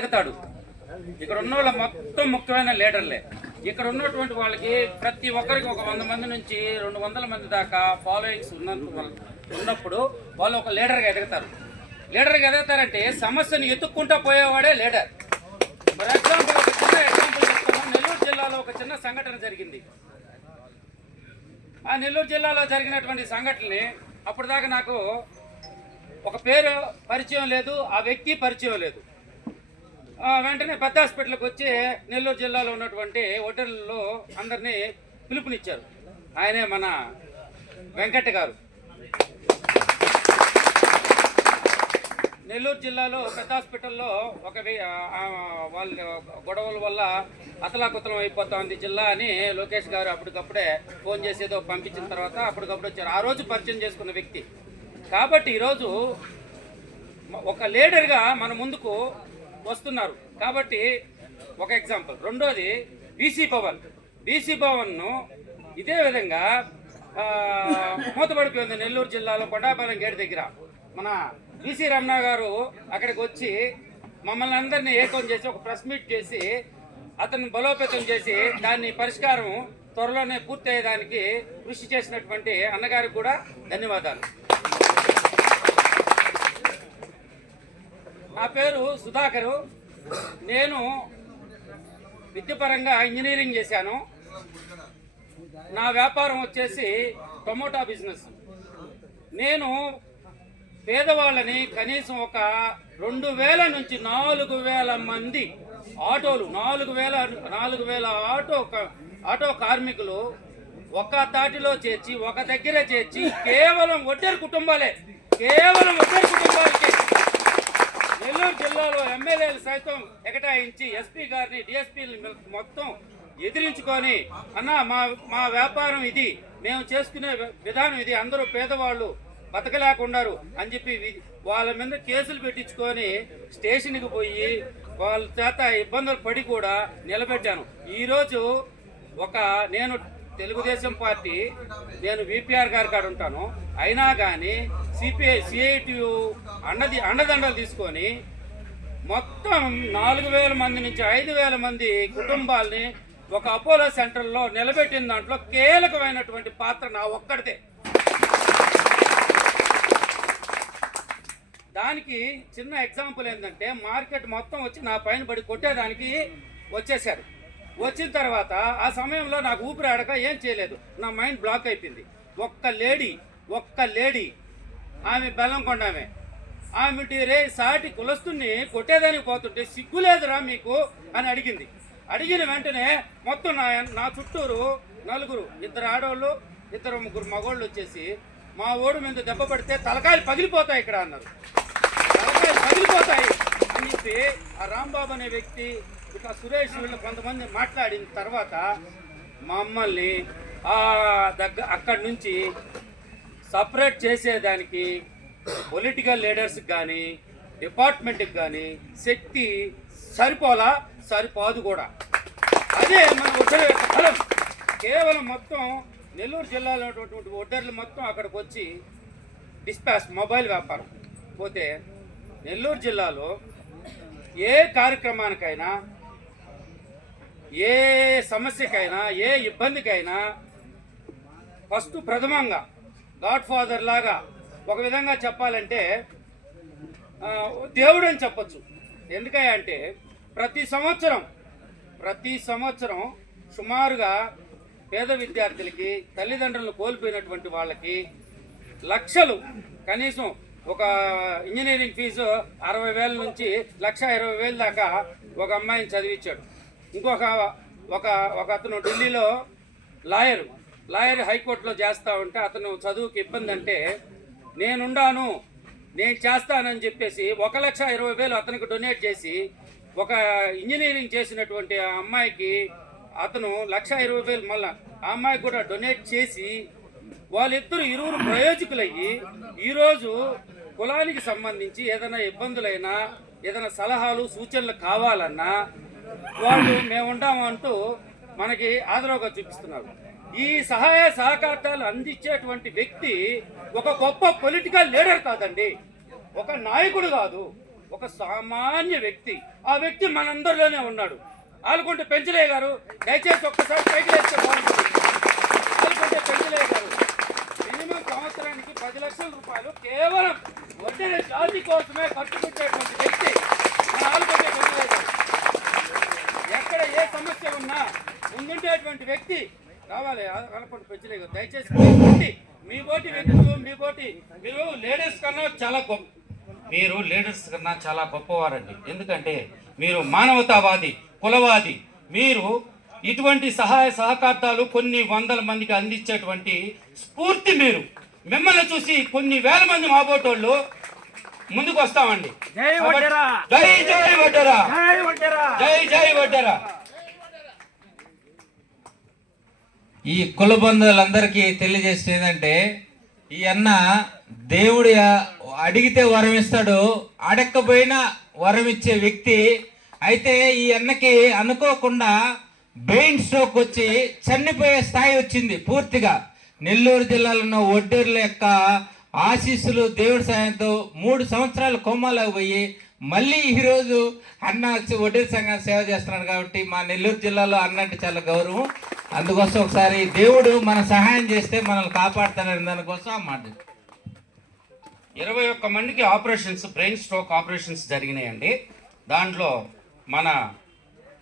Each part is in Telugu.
ఎగతాడు ఇక్కడ ఉన్న వాళ్ళ మొత్తం ముఖ్యమైన లీడర్లే. ఇక్కడ ఉన్నటువంటి వాళ్ళకి ప్రతి ఒక్కరికి ఒక వంద మంది నుంచి రెండు వందల మంది దాకా ఫాలోయింగ్స్ ఉన్నంత ఉన్నప్పుడు వాళ్ళు ఒక లీడర్గా ఎదుగుతారు. లీడర్గా ఎదుగుతారంటే సమస్యను ఎత్తుక్కుంటా పోయేవాడే లీడర్. ఫర్ ఎగ్జాంపుల్ ఒక చిన్న ఎగ్జాంపుల్ చెప్తున్నాం నెల్లూరు జిల్లాలో ఒక చిన్న సంఘటన జరిగింది. ఆ నెల్లూరు జిల్లాలో జరిగినటువంటి సంఘటనని అప్పటిదాకా నాకు ఒక పేరు పరిచయం లేదు ఆ వ్యక్తి పరిచయం లేదు. వెంటనే పెద్ద హాస్పిటల్కి వచ్చి నెల్లూరు జిల్లాలో ఉన్నటువంటి హోటల్లో అందరినీ పిలుపునిచ్చారు. ఆయనే మన వెంకట గారు. నెల్లూరు జిల్లాలో పెద్ద హాస్పిటల్లో ఒక వాళ్ళ గొడవల వల్ల అతలాకుతలం అయిపోతుంది జిల్లా అని లోకేష్ గారు అప్పటికప్పుడే ఫోన్ చేసేదో పంపించిన తర్వాత అప్పటికప్పుడు వచ్చారు. ఆ రోజు పరిచయం చేసుకున్న వ్యక్తి. కాబట్టి ఈరోజు ఒక లీడర్గా మన ముందుకు వస్తున్నారు. కాబట్టి ఒక ఎగ్జాంపుల్ రెండోది బీసీ భవన్ బీసీ భవన్ను ఇదే విధంగా మూతపడిపోయింది నెల్లూరు జిల్లాలో కొండాపాలెం గేట్ దగ్గర. మన బీసీ రమణ గారు అక్కడికి వచ్చి మమ్మల్ని అందరినీ ఏకం చేసి ఒక ప్రెస్ మీట్ చేసి అతను బలోపేతం చేసి దాన్ని పరిష్కారం త్వరలోనే పూర్తి అయ్యేదానికి కృషి చేసినటువంటి అన్నగారికి కూడా ధన్యవాదాలు. నా పేరు సుధాకరు. నేను విద్యపరంగా ఇంజనీరింగ్ చేశాను. నా వ్యాపారం వచ్చేసి టమోటా బిజినెస్. నేను పేదవాళ్ళని కనీసం ఒక రెండు వేల నుంచి నాలుగు వేల మంది ఆటోలు నాలుగు వేల నాలుగు వేల ఆటో ఆటో కార్మికులు ఒక తాటిలో చేర్చి ఒక దగ్గర చేర్చి కేవలం ఒడ్డేరు కుటుంబాలే కేవలం ఒడ్డేరు కుటుంబాలకే. నెల్లూరు జిల్లాలో ఎమ్మెల్యేలు సైతం ఎకటాయించి ఎస్పీ గారిని డిఎస్పీ మొత్తం ఎదిరించుకొని అన్న మా మా వ్యాపారం ఇది మేము చేసుకునే వి- విధానం ఇది అందరూ పేదవాళ్ళు బతకలేకున్నారు అని చెప్పి వాళ్ళ మీద కేసులు పెట్టించుకొని స్టేషన్కి పోయి వాళ్ళ చేత ఇబ్బందులు పడి కూడా నిలబెట్టాను. ఈరోజు ఒక నేను తెలుగుదేశం పార్టీ నేను విపిఆర్ గారి కాడ ఉంటాను. అయినా కానీ సిపిఐ సిఐటియు అండది అండదండలు తీసుకొని మొత్తం నాలుగు వేల మంది నుంచి ఐదు వేల మంది కుటుంబాల్ని ఒక అపోలో సెంటర్లో నిలబెట్టిన దాంట్లో కీలకమైనటువంటి పాత్ర నా ఒక్కడితే దానికి చిన్న ఎగ్జాంపుల్ ఏంటంటే మార్కెట్ మొత్తం వచ్చి నా పైన పడి కొట్టేదానికి వచ్చేసారు వచ్చిన తర్వాత ఆ సమయంలో నాకు ఊపిరి ఆడక ఏం చేయలేదు. నా మైండ్ బ్లాక్ అయిపోయింది. ఒక్క లేడీ ఒక్క లేడీ ఆమె బెల్లం కొండమే. ఆమె రే సాటి కులస్తుని కొట్టేదానికి పోతుంటే సిగ్గులేదురా మీకు అని అడిగింది. అడిగిన వెంటనే మొత్తం నా నా చుట్టూరు నలుగురు ఇద్దరు ఆడవాళ్ళు ఇద్దరు ముగ్గురు మగోళ్ళు వచ్చేసి మా ఓడి మీద దెబ్బ పడితే తలకాయలు పగిలిపోతాయి ఇక్కడ అన్నారు. తలకాయలు పగిలిపోతాయి అని చెప్పి ఆ రాంబాబు అనే వ్యక్తి ఇట్లా సురేష్ వీళ్ళు కొంతమంది మాట్లాడిన తర్వాత మమ్మల్ని ఆ దగ్గర అక్కడి నుంచి సపరేట్ చేసేదానికి పొలిటికల్ లీడర్స్కి కానీ డిపార్ట్మెంట్కి కానీ శక్తి సరిపోలా? సరిపోదు కూడా. అదే మన ఒడ్డర యొక్క కేవలం మొత్తం నెల్లూరు జిల్లాలో ఉన్నటువంటి ఒడ్డర్లు మొత్తం అక్కడికి వచ్చి డిస్పాచ్ మొబైల్ వ్యాపారం. పోతే నెల్లూరు జిల్లాలో ఏ కార్యక్రమానికైనా ఏ సమస్యకైనా ఏ ఇబ్బందికైనా ఫస్ట్ ప్రథమంగా గాడ్ ఫాదర్ లాగా ఒక విధంగా చెప్పాలంటే దేవుడు అని చెప్పొచ్చు. ఎందుకంటే ప్రతి సంవత్సరం ప్రతి సంవత్సరం సుమారుగా పేద విద్యార్థులకి తల్లిదండ్రులను కోల్పోయినటువంటి వాళ్ళకి లక్షలు కనీసం ఒక ఇంజనీరింగ్ ఫీజు అరవై వేల నుంచి లక్ష ఇరవై వేల దాకా ఒక అమ్మాయిని చదివించాడు. ఇంకొక ఒక ఒక అతను ఢిల్లీలో లాయర్ లాయర్ హైకోర్టులో చేస్తా ఉంటే అతను చదువుకి ఇబ్బంది అంటే నేనుండాను నేను చేస్తానని చెప్పేసి ఒక లక్ష ఇరవై వేలు అతనికి డొనేట్ చేసి ఒక ఇంజనీరింగ్ చేసినటువంటి ఆ అమ్మాయికి అతను లక్ష ఇరవై వేలు మళ్ళా ఆ అమ్మాయికి కూడా డొనేట్ చేసి వాళ్ళిద్దరు ఇరువురు ప్రయోజకులయ్యి ఈరోజు కులానికి సంబంధించి ఏదైనా ఇబ్బందులైనా ఏదైనా సలహాలు సూచనలు కావాలన్నా వాళ్ళు మేముంటాము అంటూ మనకి ఆదరవుగా చూపిస్తున్నారు. ఈ సహాయ సహకారాలు అందించేటువంటి వ్యక్తి ఒక గొప్ప పొలిటికల్ లీడర్ కాదండి. ఒక నాయకుడు కాదు. ఒక సామాన్య వ్యక్తి. ఆ వ్యక్తి మనందరిలోనే ఉన్నాడు. ఆలుకుంటే పెంచలే గారు దయచేసి ఒక్కసారి పైకి లేస్తే బాగుంటుంది. ఆలుకుంటే పెంచలే గారు. మినిమం సంవత్సరానికి పది లక్షల రూపాయలు కేవలం వడ్డీ జాతి కోసమే ఖర్చు పెట్టేటువంటి వ్యక్తి మన ఆలుకుంటే పెంచలే గారు ఎక్కడ ఏ సమస్య ఉన్నా ముందుండేటువంటి వ్యక్తి కావాలి. కలపండి పెంచలేదు దయచేసి మీ బోటి వ్యక్తులు మీ బోటి మీరు లేడీస్ కన్నా చాలా గొప్ప మీరు లేడీస్ కన్నా చాలా గొప్పవారండి. ఎందుకంటే మీరు మానవతావాది కులవాది. మీరు ఇటువంటి సహాయ సహకారాలు కొన్ని వందల మందికి అందించేటువంటి స్ఫూర్తి మీరు. మిమ్మల్ని చూసి కొన్ని వేల మంది మాబోటోళ్ళు ముందుకు వస్తామండి జై జై వడ్డెరా! జై జై వడ్డెరా. ఈ కుల బంధువులందరికీ తెలియజేసేది ఏంటంటే ఈ అన్న దేవుడు అడిగితే వరం ఇస్తాడు అడగకపోయినా వరం ఇచ్చే వ్యక్తి. అయితే ఈ అన్నకి అనుకోకుండా బ్రెయిన్ స్ట్రోక్ వచ్చి చనిపోయే స్థాయి వచ్చింది పూర్తిగా. నెల్లూరు జిల్లాలో ఉన్న ఒడ్డూరుల యొక్క ఆశీస్సులు దేవుడి సాయంతో మూడు సంవత్సరాలు కొమ్మలోకి పోయి మళ్ళీ ఈరోజు అన్న వడ్డీ సంఘం సేవ చేస్తున్నాడు కాబట్టి మా నెల్లూరు జిల్లాలో అన్న అంటే చాలా గౌరవం. అందుకోసం ఒకసారి దేవుడు మన సహాయం చేస్తే మనల్ని కాపాడుతాడని దానికోసం ఆ మాట. ఇరవై ఒక్క మందికి ఆపరేషన్స్ బ్రెయిన్ స్ట్రోక్ ఆపరేషన్స్ జరిగినాయండి. దాంట్లో మన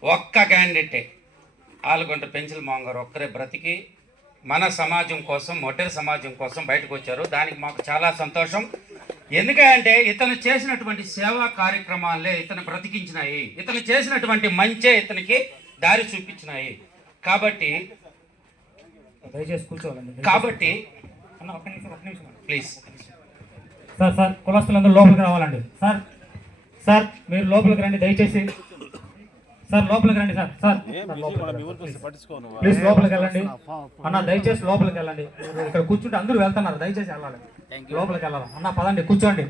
ఒక్క క్యాండిడేటే. ఆలుగొండ పెంచిల్ మాంగారు ఒక్కరే బ్రతికి మన సమాజం కోసం మొట్టెల సమాజం కోసం బయటకు వచ్చారు. దానికి మాకు చాలా సంతోషం. ఎందుకంటే ఇతను చేసినటువంటి సేవా కార్యక్రమాలే ఇతను బ్రతికించినాయి. ఇతను చేసినటువంటి మంచే ఇతనికి దారి చూపించినాయి. కాబట్టి దయచేసి కూర్చోవాలండి. కాబట్టి అన్న నిమిషం. ప్లీజ్. సార్ సార్ కులస్తులందరూ లోపలికి రావాలండి. సార్ సార్ మీరు లోపలికి రండి దయచేసి. సార్ లోపలికి రండి సార్. సార్. ప్లీజ్ లోపలికి వెళ్ళండి. అన్న దయచేసి లోపలికి వెళ్ళండి. ఇక్కడ కూర్చుంటే అందరూ వెళ్తున్నారు. దయచేసి వెళ్ళాలి. లోపలికి వెళ్ళాలి. అన్న పదండి కూర్చోండి.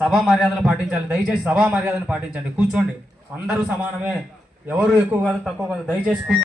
సభా మర్యాదలు పాటించాలి. దయచేసి సభా మర్యాదలు పాటించండి. కూర్చోండి. అందరూ సమానమే. ఎవరు ఎక్కువ కాదు తక్కువ కాదు. దయచేసి కూర్చో-